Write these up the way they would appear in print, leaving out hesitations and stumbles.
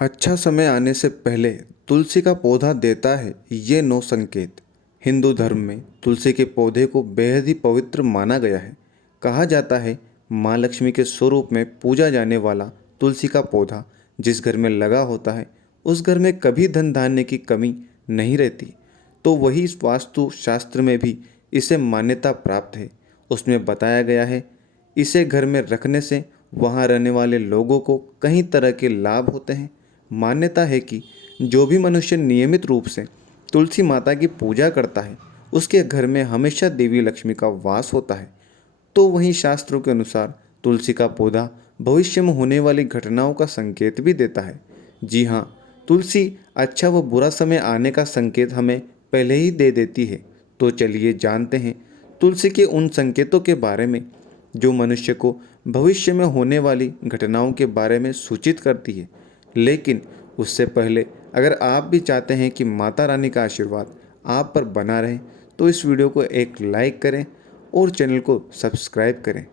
अच्छा समय आने से पहले तुलसी का पौधा देता है ये 9 संकेत। हिंदू धर्म में तुलसी के पौधे को बेहद ही पवित्र माना गया है। कहा जाता है माँ लक्ष्मी के स्वरूप में पूजा जाने वाला तुलसी का पौधा जिस घर में लगा होता है उस घर में कभी धन धान्य की कमी नहीं रहती। तो वही इस वास्तु शास्त्र में भी इसे मान्यता प्राप्त है। उसमें बताया गया है इसे घर में रखने से वहाँ रहने वाले लोगों को कई तरह के लाभ होते हैं। मान्यता है कि जो भी मनुष्य नियमित रूप से तुलसी माता की पूजा करता है उसके घर में हमेशा देवी लक्ष्मी का वास होता है। तो वहीं शास्त्रों के अनुसार तुलसी का पौधा भविष्य में होने वाली घटनाओं का संकेत भी देता है। जी हाँ, तुलसी अच्छा व बुरा समय आने का संकेत हमें पहले ही दे देती है। तो चलिए जानते हैं तुलसी के उन संकेतों के बारे में जो मनुष्य को भविष्य में होने वाली घटनाओं के बारे में सूचित करती है। लेकिन उससे पहले अगर आप भी चाहते हैं कि माता रानी का आशीर्वाद आप पर बना रहे तो इस वीडियो को एक लाइक करें और चैनल को सब्सक्राइब करें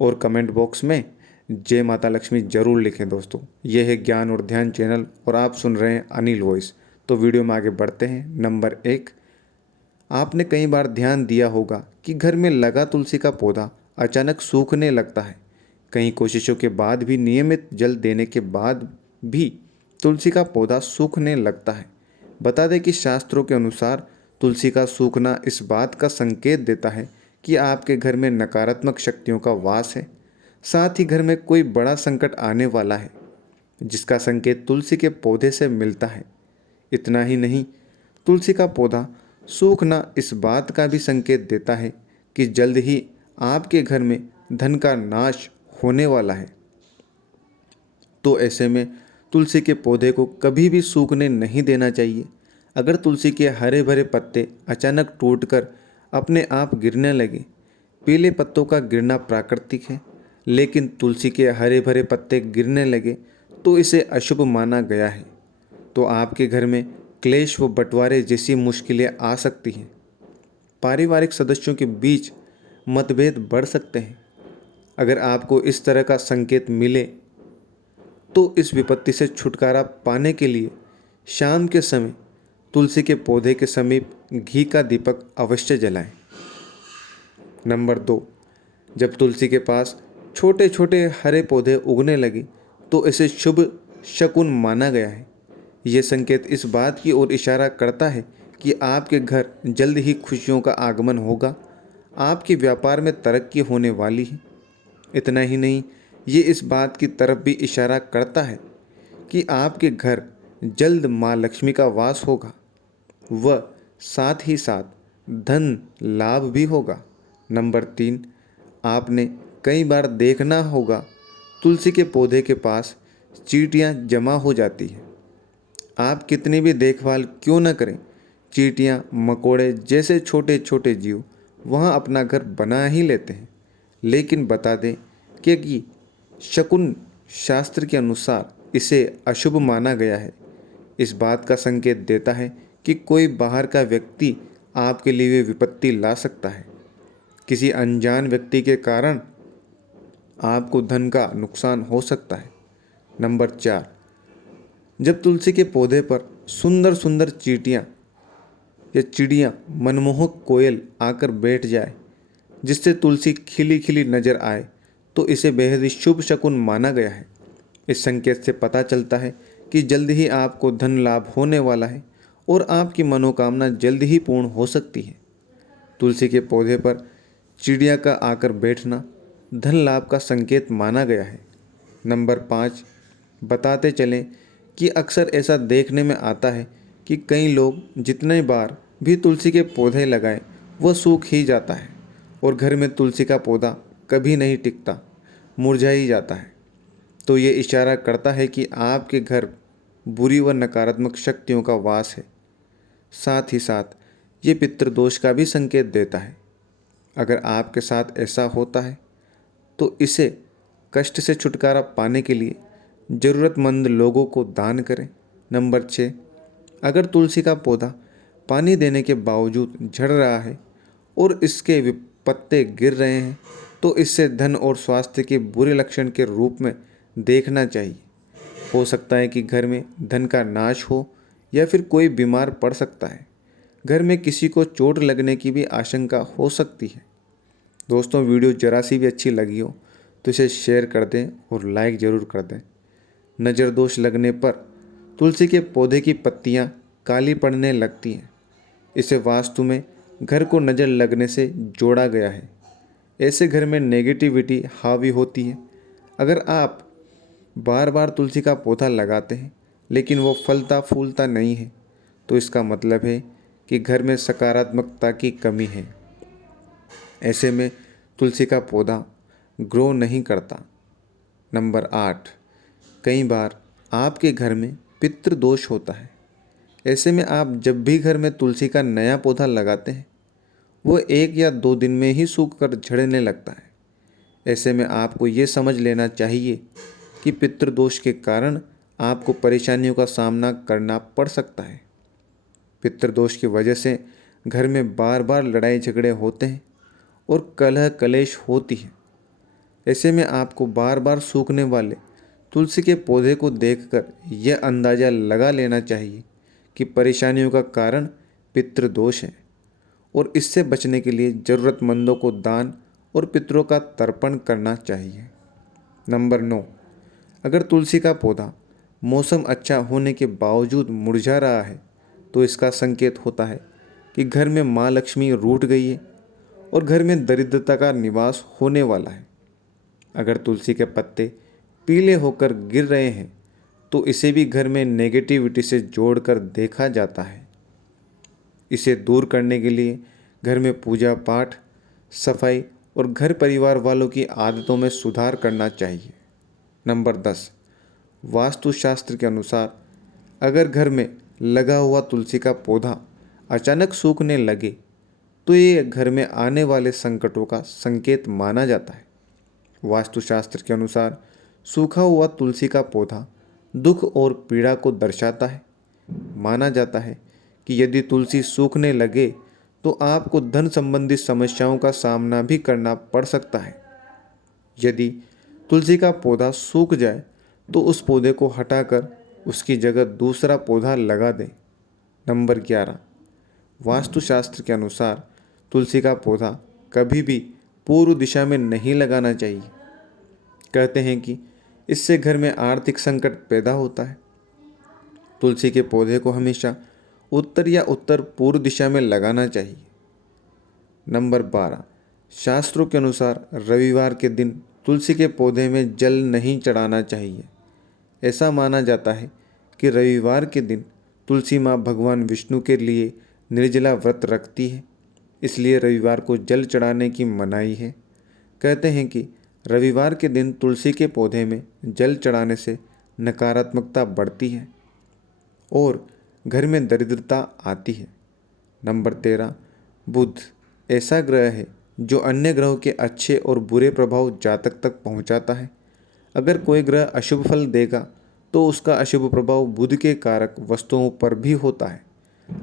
और कमेंट बॉक्स में जय माता लक्ष्मी जरूर लिखें। दोस्तों, यह है ज्ञान और ध्यान चैनल और आप सुन रहे हैं अनिल वॉइस। तो वीडियो में आगे बढ़ते हैं। नंबर 1, आपने कई बार ध्यान दिया होगा कि घर में लगा तुलसी का पौधा अचानक सूखने लगता है। कई कोशिशों के बाद भी नियमित जल देने के बाद भी तुलसी का पौधा सूखने लगता है। बता दें कि शास्त्रों के अनुसार तुलसी का सूखना इस बात का संकेत देता है कि आपके घर में नकारात्मक शक्तियों का वास है। साथ ही घर में कोई बड़ा संकट आने वाला है जिसका संकेत तुलसी के पौधे से मिलता है। इतना ही नहीं, तुलसी का पौधा सूखना इस बात का भी संकेत देता है कि जल्द ही आपके घर में धन का नाश होने वाला है। तो ऐसे में तुलसी के पौधे को कभी भी सूखने नहीं देना चाहिए। अगर तुलसी के हरे भरे पत्ते अचानक टूटकर अपने आप गिरने लगे, पीले पत्तों का गिरना प्राकृतिक है, लेकिन तुलसी के हरे भरे पत्ते गिरने लगे तो इसे अशुभ माना गया है। तो आपके घर में क्लेश व बंटवारे जैसी मुश्किलें आ सकती हैं। पारिवारिक सदस्यों के बीच मतभेद बढ़ सकते हैं। अगर आपको इस तरह का संकेत मिले तो इस विपत्ति से छुटकारा पाने के लिए शाम के समय तुलसी के पौधे के समीप घी का दीपक अवश्य जलाएं। नंबर 2, जब तुलसी के पास छोटे छोटे हरे पौधे उगने लगे तो इसे शुभ शकुन माना गया है। ये संकेत इस बात की ओर इशारा करता है कि आपके घर जल्द ही खुशियों का आगमन होगा, आपके व्यापार में तरक्की होने वाली है। इतना ही नहीं, ये इस बात की तरफ भी इशारा करता है कि आपके घर जल्द माँ लक्ष्मी का वास होगा व साथ ही साथ धन लाभ भी होगा। नंबर 3, आपने कई बार देखना होगा तुलसी के पौधे के पास चींटियाँ जमा हो जाती हैं। आप कितनी भी देखभाल क्यों न करें, चींटियाँ मकोड़े जैसे छोटे छोटे जीव वहाँ अपना घर बना ही लेते हैं। लेकिन बता दें कि शकुन शास्त्र के अनुसार इसे अशुभ माना गया है। इस बात का संकेत देता है कि कोई बाहर का व्यक्ति आपके लिए विपत्ति ला सकता है। किसी अनजान व्यक्ति के कारण आपको धन का नुकसान हो सकता है। नंबर 4, जब तुलसी के पौधे पर सुंदर सुंदर चींटियाँ या चिड़ियाँ मनमोहक कोयल आकर बैठ जाए जिससे तुलसी खिली खिली नजर आए तो इसे बेहद ही शुभ शकुन माना गया है। इस संकेत से पता चलता है कि जल्द ही आपको धन लाभ होने वाला है और आपकी मनोकामना जल्द ही पूर्ण हो सकती है। तुलसी के पौधे पर चिड़िया का आकर बैठना धन लाभ का संकेत माना गया है। नंबर 5, बताते चलें कि अक्सर ऐसा देखने में आता है कि कई लोग जितने बार भी तुलसी के पौधे लगाएं वह सूख ही जाता है और घर में तुलसी का पौधा कभी नहीं टिकता, मुरझा ही जाता है। तो ये इशारा करता है कि आपके घर बुरी व नकारात्मक शक्तियों का वास है। साथ ही साथ ये पितृदोष का भी संकेत देता है। अगर आपके साथ ऐसा होता है तो इसे कष्ट से छुटकारा पाने के लिए ज़रूरतमंद लोगों को दान करें। नंबर 6, अगर तुलसी का पौधा पानी देने के बावजूद झड़ रहा है और इसके पत्ते गिर रहे हैं तो इससे धन और स्वास्थ्य के बुरे लक्षण के रूप में देखना चाहिए। हो सकता है कि घर में धन का नाश हो या फिर कोई बीमार पड़ सकता है। घर में किसी को चोट लगने की भी आशंका हो सकती है। दोस्तों, वीडियो जरा सी भी अच्छी लगी हो तो इसे शेयर कर दें और लाइक ज़रूर कर दें। नज़र दोष लगने पर तुलसी के पौधे की पत्तियां काली पड़ने लगती हैं। इसे वास्तु में घर को नज़र लगने से जोड़ा गया है। ऐसे घर में नेगेटिविटी हावी होती है। अगर आप बार बार तुलसी का पौधा लगाते हैं लेकिन वो फलता फूलता नहीं है, तो इसका मतलब है कि घर में सकारात्मकता की कमी है। ऐसे में तुलसी का पौधा ग्रो नहीं करता। नंबर 8, कई बार आपके घर में पितृ दोष होता है। ऐसे में आप जब भी घर में तुलसी का नया पौधा लगाते हैं, वो 1 या 2 दिन में ही सूख कर झड़ने लगता है। ऐसे में आपको ये समझ लेना चाहिए कि पितृदोष के कारण आपको परेशानियों का सामना करना पड़ सकता है। पितृदोष की वजह से घर में बार बार लड़ाई झगड़े होते हैं और कलह कलेश होती है। ऐसे में आपको बार बार सूखने वाले तुलसी के पौधे को देखकर यह अंदाज़ा लगा लेना चाहिए कि परेशानियों का कारण पितृदोष है और इससे बचने के लिए ज़रूरतमंदों को दान और पितरों का तर्पण करना चाहिए। नंबर 9, अगर तुलसी का पौधा मौसम अच्छा होने के बावजूद मुरझा रहा है, तो इसका संकेत होता है कि घर में माँ लक्ष्मी रूठ गई है और घर में दरिद्रता का निवास होने वाला है। अगर तुलसी के पत्ते पीले होकर गिर रहे हैं, तो इसे भी घर में नेगेटिविटी से जोड़कर देखा जाता है। इसे दूर करने के लिए घर में पूजा पाठ, सफाई और घर परिवार वालों की आदतों में सुधार करना चाहिए। नंबर 10, वास्तुशास्त्र के अनुसार अगर घर में लगा हुआ तुलसी का पौधा अचानक सूखने लगे, तो ये घर में आने वाले संकटों का संकेत माना जाता है। वास्तुशास्त्र के अनुसार सूखा हुआ तुलसी का पौधा दुख और पीड़ा को दर्शाता है। माना जाता है कि यदि तुलसी सूखने लगे तो आपको धन संबंधी समस्याओं का सामना भी करना पड़ सकता है। यदि तुलसी का पौधा सूख जाए तो उस पौधे को हटाकर उसकी जगह दूसरा पौधा लगा दें। नंबर 11, वास्तुशास्त्र के अनुसार तुलसी का पौधा कभी भी पूर्व दिशा में नहीं लगाना चाहिए। कहते हैं कि इससे घर में आर्थिक संकट पैदा होता है। तुलसी के पौधे को हमेशा उत्तर या उत्तर पूर्व दिशा में लगाना चाहिए। नंबर 12, शास्त्रों के अनुसार रविवार के दिन तुलसी के पौधे में जल नहीं चढ़ाना चाहिए। ऐसा माना जाता है कि रविवार के दिन तुलसी माँ भगवान विष्णु के लिए निर्जला व्रत रखती है, इसलिए रविवार को जल चढ़ाने की मनाही है। कहते हैं कि रविवार के दिन तुलसी के पौधे में जल चढ़ाने से नकारात्मकता बढ़ती है और घर में दरिद्रता आती है। नंबर 13, बुध ऐसा ग्रह है जो अन्य ग्रहों के अच्छे और बुरे प्रभाव जातक तक पहुंचाता है। अगर कोई ग्रह अशुभ फल देगा तो उसका अशुभ प्रभाव बुध के कारक वस्तुओं पर भी होता है।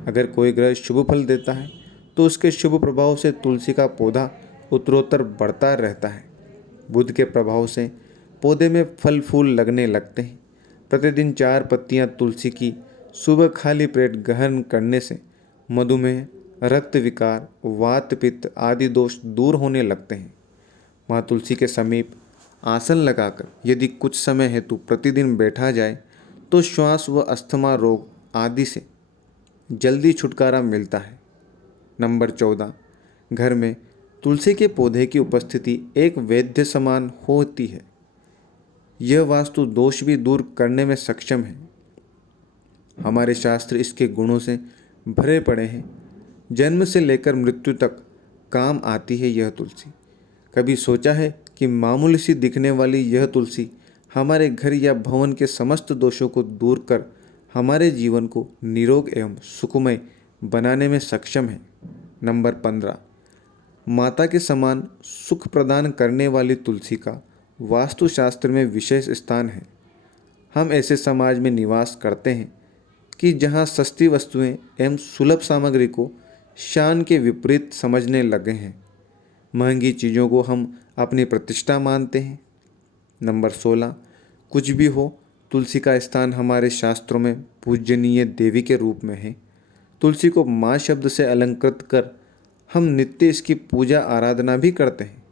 अगर कोई ग्रह शुभ फल देता है तो उसके शुभ प्रभाव से तुलसी का पौधा उत्तरोत्तर बढ़ता रहता है। बुध के प्रभाव से पौधे में फल फूल लगने लगते हैं। प्रतिदिन 4 पत्तियां तुलसी की सुबह खाली पेट ग्रहण करने से मधुमेह, रक्त विकार, वात पित्त आदि दोष दूर होने लगते हैं। माँ तुलसी के समीप आसन लगाकर यदि कुछ समय हेतु प्रतिदिन बैठा जाए तो श्वास व अस्थमा रोग आदि से जल्दी छुटकारा मिलता है। नंबर 14, घर में तुलसी के पौधे की उपस्थिति एक वैद्य समान होती है। यह वास्तु दोष भी दूर करने में सक्षम है। हमारे शास्त्र इसके गुणों से भरे पड़े हैं। जन्म से लेकर मृत्यु तक काम आती है यह तुलसी। कभी सोचा है कि मामूली सी दिखने वाली यह तुलसी हमारे घर या भवन के समस्त दोषों को दूर कर हमारे जीवन को निरोग एवं सुखमय बनाने में सक्षम है। नंबर 15, माता के समान सुख प्रदान करने वाली तुलसी का वास्तुशास्त्र में विशेष स्थान है। हम ऐसे समाज में निवास करते हैं कि जहाँ सस्ती वस्तुएं एवं सुलभ सामग्री को शान के विपरीत समझने लगे हैं। महंगी चीज़ों को हम अपनी प्रतिष्ठा मानते हैं। नंबर 16, कुछ भी हो तुलसी का स्थान हमारे शास्त्रों में पूजनीय देवी के रूप में है। तुलसी को माँ शब्द से अलंकृत कर हम नित्य इसकी पूजा आराधना भी करते हैं।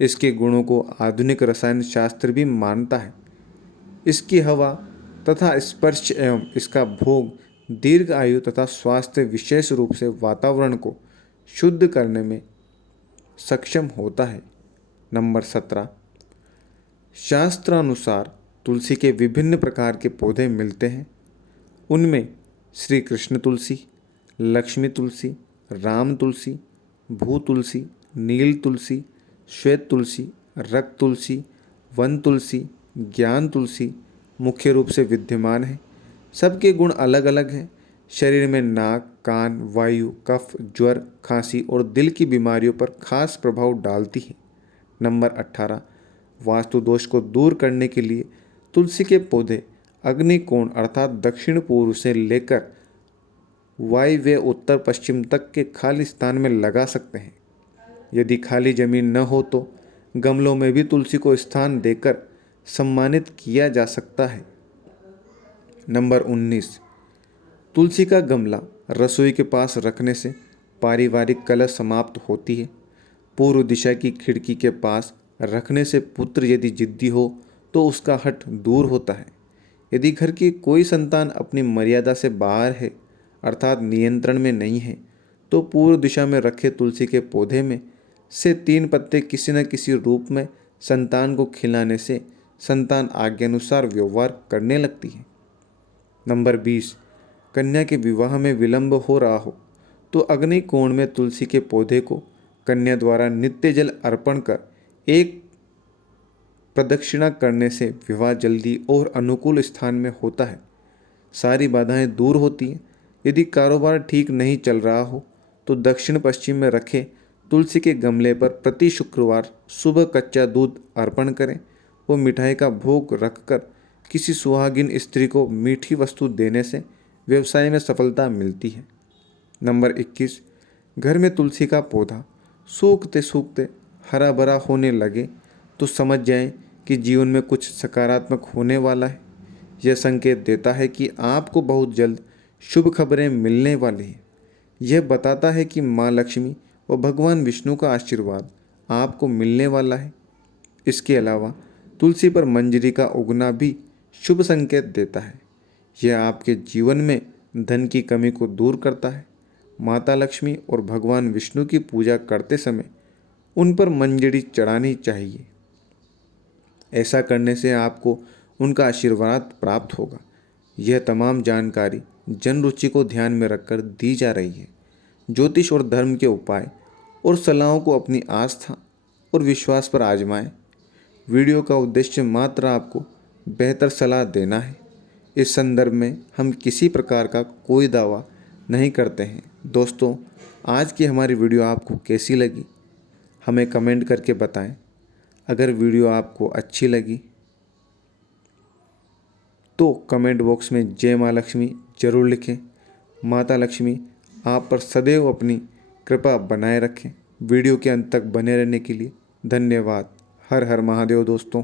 इसके गुणों को आधुनिक रसायन शास्त्र भी मानता है। इसकी हवा तथा स्पर्श एवं इसका भोग दीर्घ आयु तथा स्वास्थ्य, विशेष रूप से वातावरण को शुद्ध करने में सक्षम होता है। नंबर 17, शास्त्रानुसार तुलसी के विभिन्न प्रकार के पौधे मिलते हैं। उनमें श्री कृष्ण तुलसी, लक्ष्मी तुलसी, राम तुलसी, भू तुलसी, नील तुलसी, श्वेत तुलसी, रक्त तुलसी, वन तुलसी, ज्ञान तुलसी मुख्य रूप से विद्यमान है। सबके गुण अलग अलग हैं। शरीर में नाक, कान, वायु, कफ, ज्वर, खांसी और दिल की बीमारियों पर खास प्रभाव डालती है। नंबर 18, वास्तु दोष को दूर करने के लिए तुलसी के पौधे अग्निकोण अर्थात दक्षिण पूर्व से लेकर वायव्य उत्तर पश्चिम तक के खाली स्थान में लगा सकते हैं। यदि खाली जमीन न हो तो गमलों में भी तुलसी को स्थान देकर सम्मानित किया जा सकता है। नंबर 19, तुलसी का गमला रसोई के पास रखने से पारिवारिक कलह समाप्त होती है। पूर्व दिशा की खिड़की के पास रखने से पुत्र यदि जिद्दी हो तो उसका हठ दूर होता है। यदि घर की कोई संतान अपनी मर्यादा से बाहर है अर्थात नियंत्रण में नहीं है तो पूर्व दिशा में रखे तुलसी के पौधे में से 3 पत्ते किसी न किसी रूप में संतान को खिलाने से संतान आज्ञानुसार व्यवहार करने लगती है। नंबर 20, कन्या के विवाह में विलंब हो रहा हो तो अग्नि कोण में तुलसी के पौधे को कन्या द्वारा नित्य जल अर्पण कर एक प्रदक्षिणा करने से विवाह जल्दी और अनुकूल स्थान में होता है। सारी बाधाएं दूर होती हैं। यदि कारोबार ठीक नहीं चल रहा हो तो दक्षिण पश्चिम में रखे तुलसी के गमले पर प्रति शुक्रवार सुबह कच्चा दूध अर्पण करें। वो मिठाई का भोग रखकर किसी सुहागिन स्त्री को मीठी वस्तु देने से व्यवसाय में सफलता मिलती है। नंबर 21, घर में तुलसी का पौधा सूखते सूखते हरा भरा होने लगे तो समझ जाएं कि जीवन में कुछ सकारात्मक होने वाला है। यह संकेत देता है कि आपको बहुत जल्द शुभ खबरें मिलने वाली हैं। यह बताता है कि माँ लक्ष्मी और भगवान विष्णु का आशीर्वाद आपको मिलने वाला है। इसके अलावा तुलसी पर मंजरी का उगना भी शुभ संकेत देता है। यह आपके जीवन में धन की कमी को दूर करता है। माता लक्ष्मी और भगवान विष्णु की पूजा करते समय उन पर मंजरी चढ़ानी चाहिए। ऐसा करने से आपको उनका आशीर्वाद प्राप्त होगा। यह तमाम जानकारी जन रुचि को ध्यान में रखकर दी जा रही है। ज्योतिष और धर्म के उपाय और सलाहों को अपनी आस्था और विश्वास पर आजमाएं। वीडियो का उद्देश्य मात्र आपको बेहतर सलाह देना है। इस संदर्भ में हम किसी प्रकार का कोई दावा नहीं करते हैं। दोस्तों, आज की हमारी वीडियो आपको कैसी लगी हमें कमेंट करके बताएं। अगर वीडियो आपको अच्छी लगी तो कमेंट बॉक्स में जय माँ लक्ष्मी जरूर लिखें। माता लक्ष्मी आप पर सदैव अपनी कृपा बनाए रखें। वीडियो के अंत तक बने रहने के लिए धन्यवाद। हर हर महादेव दोस्तों।